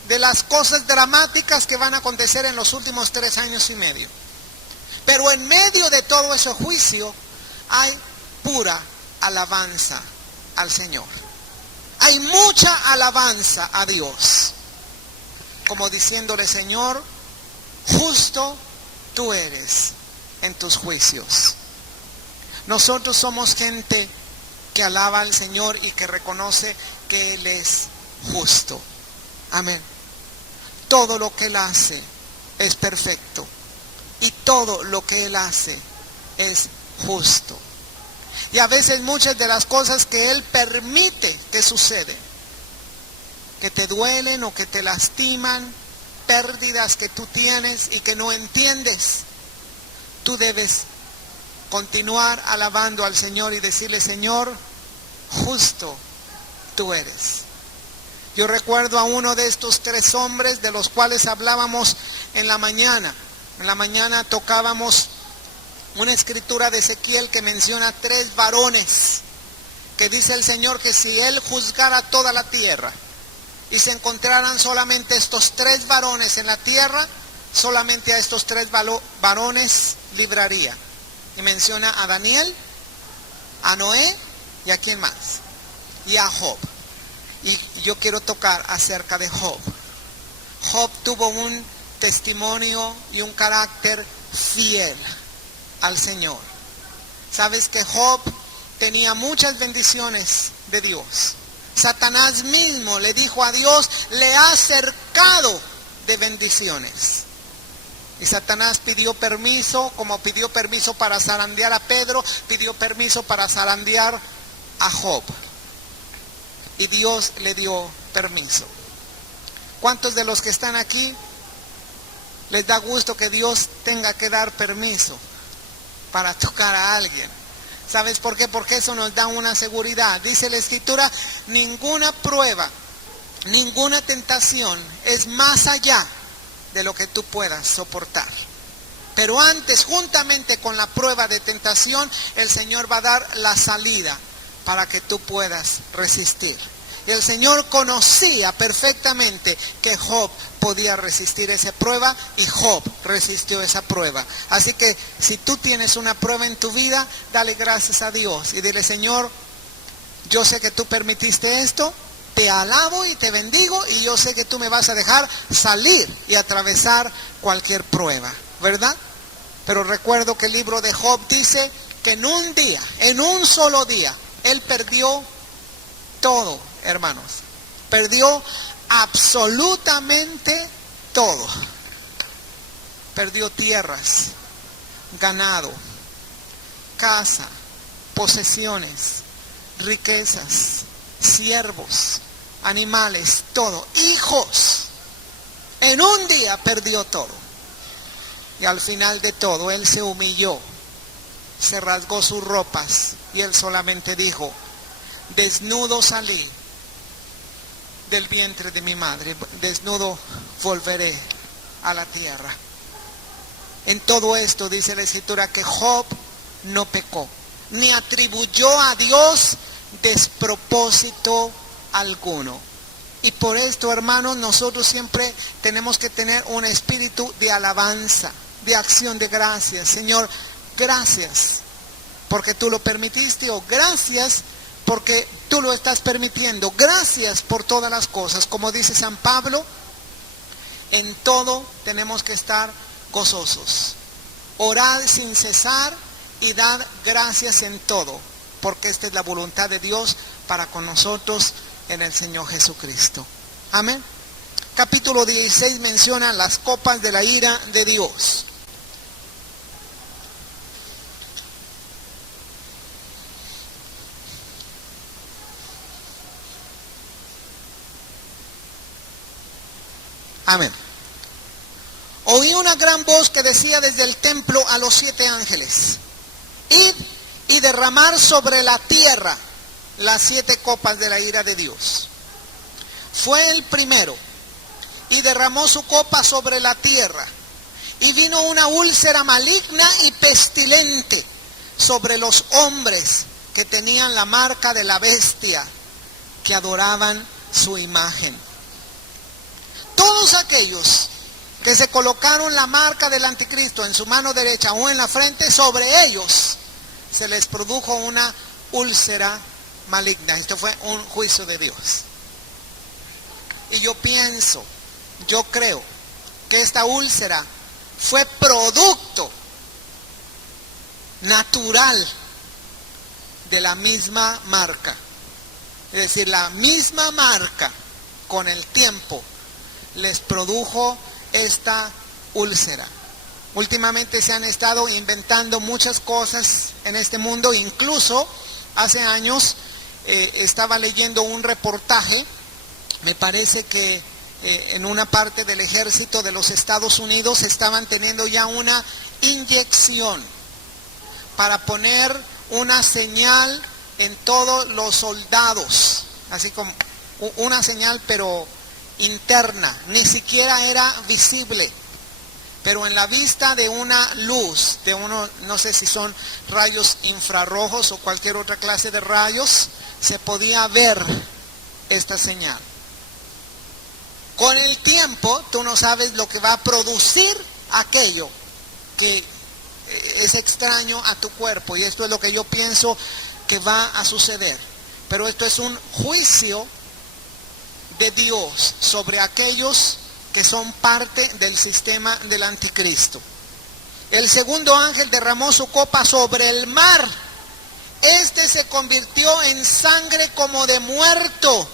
de las cosas dramáticas que van a acontecer en los últimos 3 años y medio. Pero en medio de todo ese juicio hay pura alabanza al Señor. Hay mucha alabanza a Dios, como diciéndole: Señor, justo tú eres en tus juicios. Nosotros somos gente que alaba al Señor y que reconoce que Él es justo. Amén. Todo lo que Él hace es perfecto y todo lo que Él hace es justo. Y a veces muchas de las cosas que Él permite que suceden, que te duelen o que te lastiman, pérdidas que tú tienes y que no entiendes, tú debes continuar alabando al Señor y decirle: Señor, justo tú eres. Yo recuerdo a uno de estos 3 hombres de los cuales hablábamos en la mañana. En la mañana tocábamos una escritura de Ezequiel que menciona 3 varones, que dice el Señor que si Él juzgara toda la tierra y se encontraran solamente estos 3 varones en la tierra, solamente a estos 3 varones libraría. Y menciona a Daniel, a Noé y a quién más, y a Job. Y yo quiero tocar acerca de Job. Job tuvo un testimonio y un carácter fiel al Señor. Sabes que Job tenía muchas bendiciones de Dios. Satanás mismo le dijo a Dios: le ha cercado de bendiciones. Y Satanás pidió permiso, como pidió permiso para zarandear a Pedro, pidió permiso para zarandear a Job. Y Dios le dio permiso. ¿Cuántos de los que están aquí les da gusto que Dios tenga que dar permiso para tocar a alguien? ¿Sabes por qué? Porque eso nos da una seguridad. Dice la Escritura, ninguna prueba, ninguna tentación es más allá de lo que tú puedas soportar. Pero antes, juntamente con la prueba de tentación, el Señor va a dar la salida para que tú puedas resistir. Y el Señor conocía perfectamente que Job podía resistir esa prueba y Job resistió esa prueba. Así que si tú tienes una prueba en tu vida, dale gracias a Dios y dile, Señor, yo sé que tú permitiste esto, te alabo y te bendigo y yo sé que tú me vas a dejar salir y atravesar cualquier prueba, ¿verdad? Pero recuerdo que el libro de Job dice que en un día, en un solo día, él perdió todo, hermanos. Perdió absolutamente todo. Perdió tierras, ganado, casa, posesiones, riquezas, siervos, animales, todo, hijos. En un día perdió todo. Y al final de todo, él se humilló, se rasgó sus ropas y él solamente dijo, desnudo salí del vientre de mi madre, desnudo volveré a la tierra. En todo esto dice la Escritura que Job no pecó, ni atribuyó a Dios despropósito alguno. Y por esto, hermanos, nosotros siempre tenemos que tener un espíritu de alabanza, de acción de gracias. Señor, gracias porque tú lo permitiste, o gracias porque tú lo estás permitiendo. Gracias por todas las cosas. Como dice San Pablo, en todo tenemos que estar gozosos. Orad sin cesar y dad gracias en todo, porque esta es la voluntad de Dios para con nosotros en el Señor Jesucristo. Amén. Capítulo 16 menciona las copas de la ira de Dios. Amén. Oí una gran voz que decía desde el templo a los 7 ángeles: id y derramar sobre la tierra las 7 copas de la ira de Dios. Fue el primero y derramó su copa sobre la tierra, y vino una úlcera maligna y pestilente sobre los hombres que tenían la marca de la bestia, que adoraban su imagen. Todos aquellos que se colocaron la marca del anticristo en su mano derecha o en la frente, sobre ellos se les produjo una úlcera maligna. Esto fue un juicio de Dios. Y yo pienso, yo creo que esta úlcera fue producto natural de la misma marca. Es decir, la misma marca con el tiempo les produjo esta úlcera. Últimamente se han estado inventando muchas cosas en este mundo. Incluso hace años estaba leyendo un reportaje, me parece que en una parte del ejército de los Estados Unidos estaban teniendo ya una inyección para poner una señal en todos los soldados, así como una señal pero interna, ni siquiera era visible, pero en la vista de una luz, de uno, no sé si son rayos infrarrojos o cualquier otra clase de rayos, se podía ver esta señal. Con el tiempo, tú no sabes lo que va a producir aquello que es extraño a tu cuerpo, y esto es lo que yo pienso que va a suceder. Pero esto es un juicio de Dios sobre aquellos que son parte del sistema del anticristo. El segundo ángel derramó su copa sobre el mar. Este se convirtió en sangre como de muerto,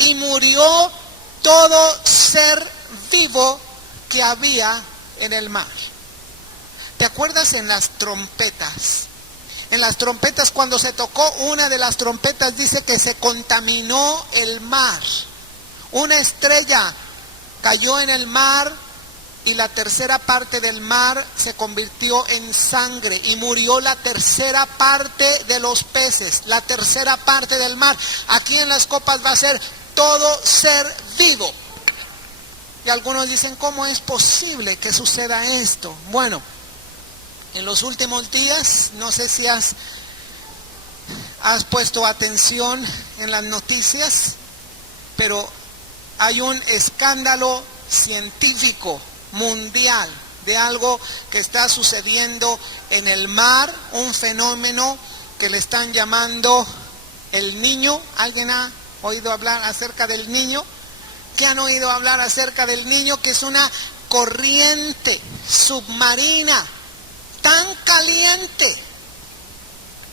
y murió todo ser vivo que había en el mar. ¿Te acuerdas en las trompetas? En las trompetas, cuando se tocó una de las trompetas, dice que se contaminó el mar. Una estrella cayó en el mar y la tercera parte del mar se convirtió en sangre y murió la tercera parte de los peces, la tercera parte del mar. Aquí en las copas va a ser todo ser vivo. Y algunos dicen, ¿cómo es posible que suceda esto? Bueno, en los últimos días, no sé si has puesto atención en las noticias, pero hay un escándalo científico mundial de algo que está sucediendo en el mar, un fenómeno que le están llamando el Niño. ¿Alguien ha oído hablar acerca del Niño? ¿Qué han oído hablar acerca del Niño? Que es una corriente submarina tan caliente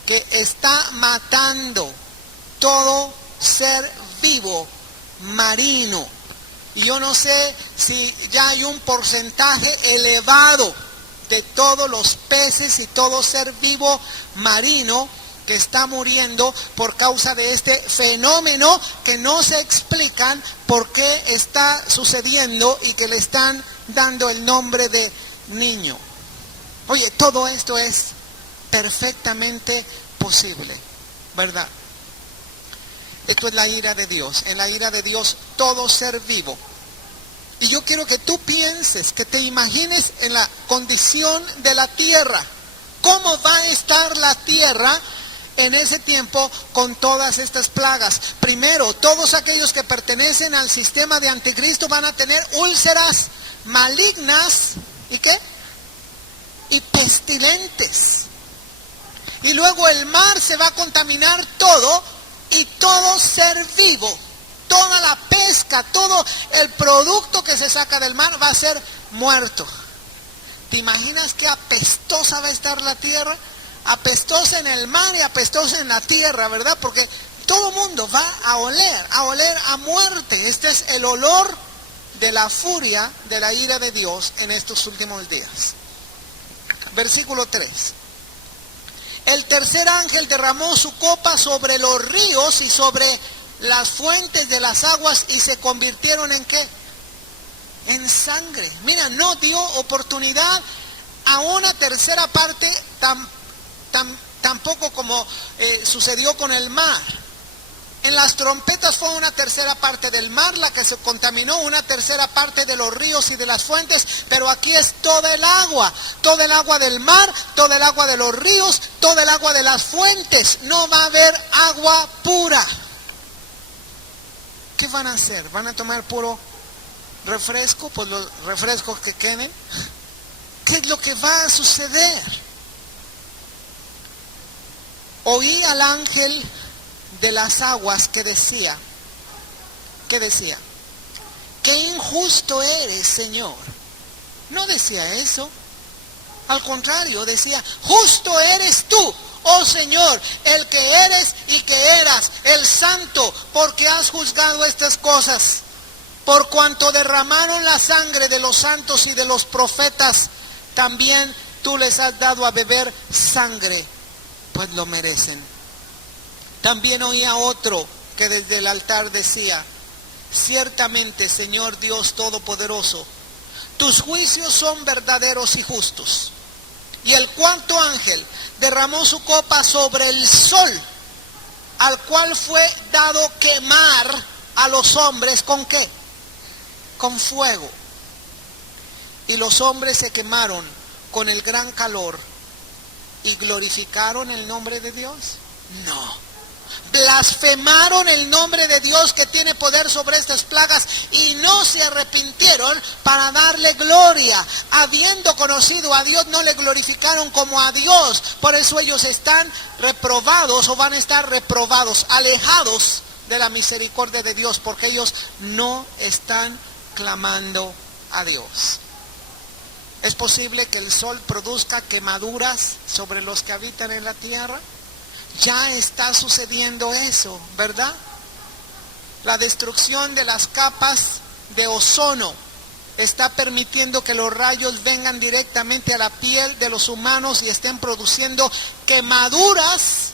que está matando todo ser vivo marino. Y yo no sé si ya hay un porcentaje elevado de todos los peces y todo ser vivo marino que está muriendo por causa de este fenómeno que no se explican por qué está sucediendo y que le están dando el nombre de Niño. Oye, todo esto es perfectamente posible, ¿verdad? Esto es la ira de Dios. En la ira de Dios todo ser vivo. Y yo quiero que tú pienses, que te imagines en la condición de la tierra. ¿Cómo va a estar la tierra en ese tiempo con todas estas plagas? Primero, todos aquellos que pertenecen al sistema de anticristo van a tener úlceras malignas. ¿Y qué? Y pestilentes. Y luego el mar se va a contaminar todo, y todo ser vivo, toda la pesca, todo el producto que se saca del mar va a ser muerto. ¿Te imaginas qué apestosa va a estar la tierra? Apestosa en el mar y apestosa en la tierra, ¿verdad? Porque todo mundo va a oler a muerte. Este es el olor de la furia, de la ira de Dios en estos últimos días. Versículo 3. El tercer ángel derramó su copa sobre los ríos y sobre las fuentes de las aguas y se convirtieron ¿en qué? En sangre. Mira, no dio oportunidad a una tercera parte tampoco como sucedió con el mar. En las trompetas fue una tercera parte del mar la que se contaminó, una tercera parte de los ríos y de las fuentes, pero aquí es toda el agua del mar, toda el agua de los ríos, toda el agua de las fuentes. No va a haber agua pura. ¿Qué van a hacer? ¿Van a tomar puro refresco? Pues los refrescos que queden. ¿Qué es lo que va a suceder? Oí al ángel de las aguas que decía, qué injusto eres, Señor. No decía eso, al contrario, decía, justo eres tú, oh Señor, el que eres y que eras, el santo, porque has juzgado estas cosas. Por cuanto derramaron la sangre de los santos y de los profetas, también tú les has dado a beber sangre, pues lo merecen. También oía otro que desde el altar decía, ciertamente, Señor Dios Todopoderoso, tus juicios son verdaderos y justos. Y el cuarto ángel derramó su copa sobre el sol, al cual fue dado quemar a los hombres, ¿con qué? Con fuego. Y los hombres se quemaron con el gran calor y glorificaron el nombre de Dios. No. Blasfemaron el nombre de Dios que tiene poder sobre estas plagas y no se arrepintieron para darle gloria. Habiendo conocido a Dios, no le glorificaron como a Dios. Por eso ellos están reprobados o van a estar reprobados, alejados de la misericordia de Dios, porque ellos no están clamando a Dios. ¿Es posible que el sol produzca quemaduras sobre los que habitan en la tierra? Ya está sucediendo eso, ¿verdad? La destrucción de las capas de ozono está permitiendo que los rayos vengan directamente a la piel de los humanos y estén produciendo quemaduras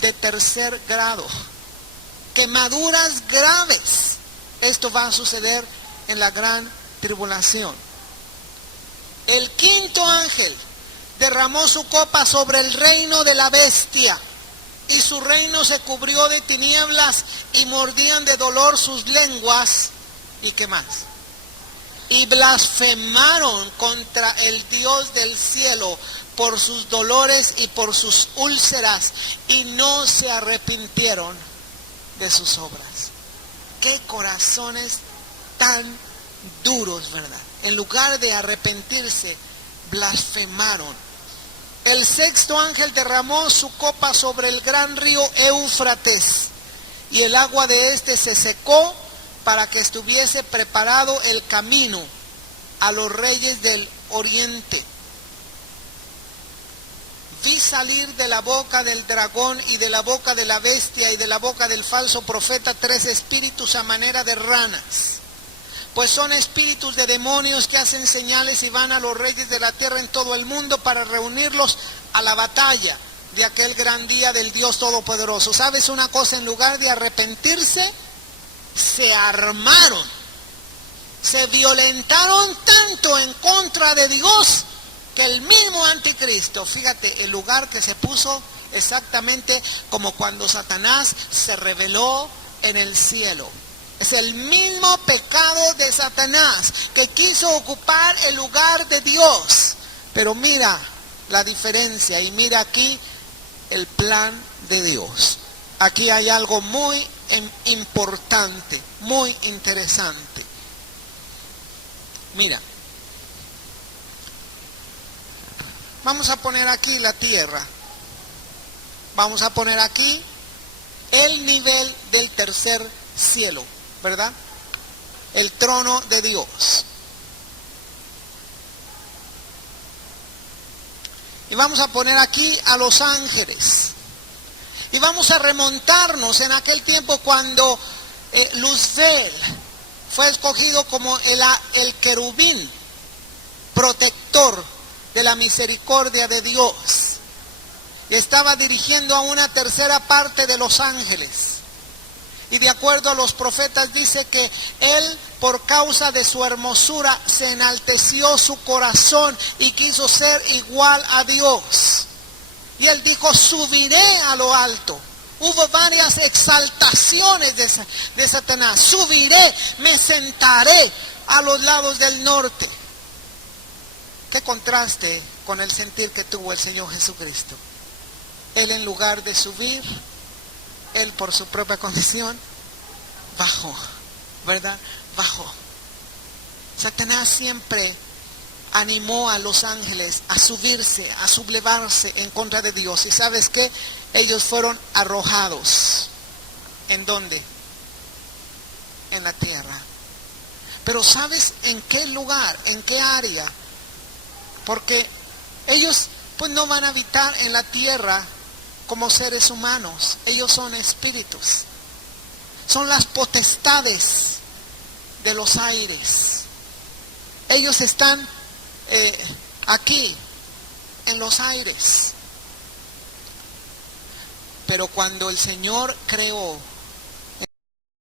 de tercer grado, quemaduras graves. Esto va a suceder en la gran tribulación. El quinto ángel derramó su copa sobre el reino de la bestia, y su reino se cubrió de tinieblas, y mordían de dolor sus lenguas. ¿Y qué más? Y blasfemaron contra el Dios del cielo por sus dolores y por sus úlceras, y no se arrepintieron de sus obras. Qué corazones tan duros, ¿verdad? En lugar de arrepentirse, blasfemaron. El sexto ángel derramó su copa sobre el gran río Éufrates, y el agua de éste se secó para que estuviese preparado el camino a los reyes del oriente. Vi salir de la boca del dragón y de la boca de la bestia y de la boca del falso profeta 3 espíritus a manera de ranas, pues son espíritus de demonios que hacen señales y van a los reyes de la tierra en todo el mundo para reunirlos a la batalla de aquel gran día del Dios Todopoderoso. ¿Sabes una cosa? En lugar de arrepentirse, se armaron, se violentaron tanto en contra de Dios que el mismo anticristo, fíjate, el lugar que se puso exactamente como cuando Satanás se rebeló en el cielo. Es el mismo pecado de Satanás, que quiso ocupar el lugar de Dios. Pero mira la diferencia, y mira aquí el plan de Dios. Aquí hay algo muy importante, muy interesante. Mira, vamos a poner aquí la tierra. Vamos a poner aquí el nivel del tercer cielo, ¿verdad? El trono de Dios. Y vamos a poner aquí a los ángeles. Y vamos a remontarnos en aquel tiempo cuando Lucifer fue escogido como el querubín protector de la misericordia de Dios. Y estaba dirigiendo a una tercera parte de los ángeles. Y de acuerdo a los profetas dice que él, por causa de su hermosura, se enalteció su corazón y quiso ser igual a Dios. Y él dijo, subiré a lo alto. Hubo varias exaltaciones de Satanás. Subiré, me sentaré a los lados del norte. Qué contraste con el sentir que tuvo el Señor Jesucristo. Él, en lugar de subir, él por su propia condición bajó, ¿verdad? Bajó. Satanás siempre animó a los ángeles a subirse, a sublevarse en contra de Dios. ¿Y sabes qué? Ellos fueron arrojados. ¿En dónde? En la tierra. Pero ¿sabes en qué lugar? ¿En qué área? Porque ellos pues no van a habitar en la tierra como seres humanos. Ellos son espíritus. Son las potestades de los aires. Ellos están aquí en los aires. Pero cuando el Señor creó